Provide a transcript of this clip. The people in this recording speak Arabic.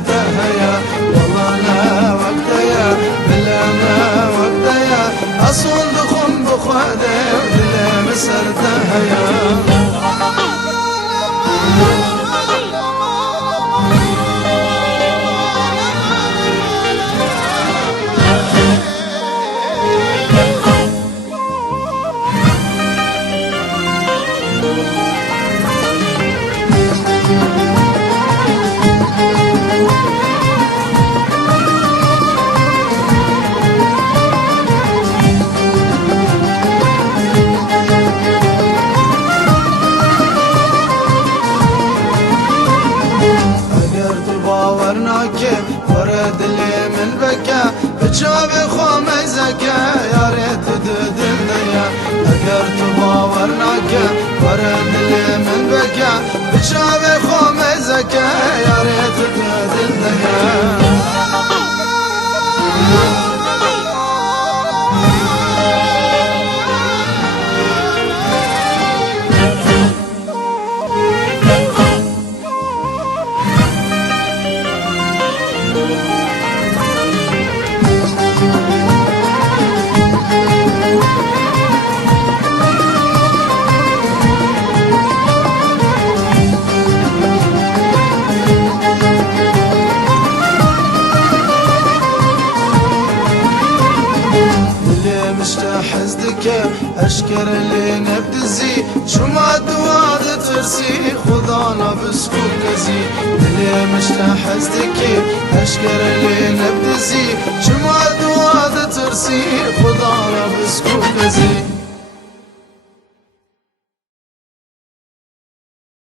مسرته يا والله لا وقته يا بالله ما وقته يا أصون دخن بخوده ودل مسرته يا ورناكي ورد اللي من بكا بجوابي خو مزكا يا ريت تدلديا اگر تباورناكي ورد اللي من بكا بجوابي خو مزكا يا ريت تدلديا حزدك اشكر اللي نبدزي شو ما دواد ترسي خدانا بسكوت كزي اللي مشتاح حزدك اشكر اللي نبدزي شو ما دواد ترسي خدانا بسكوت كزي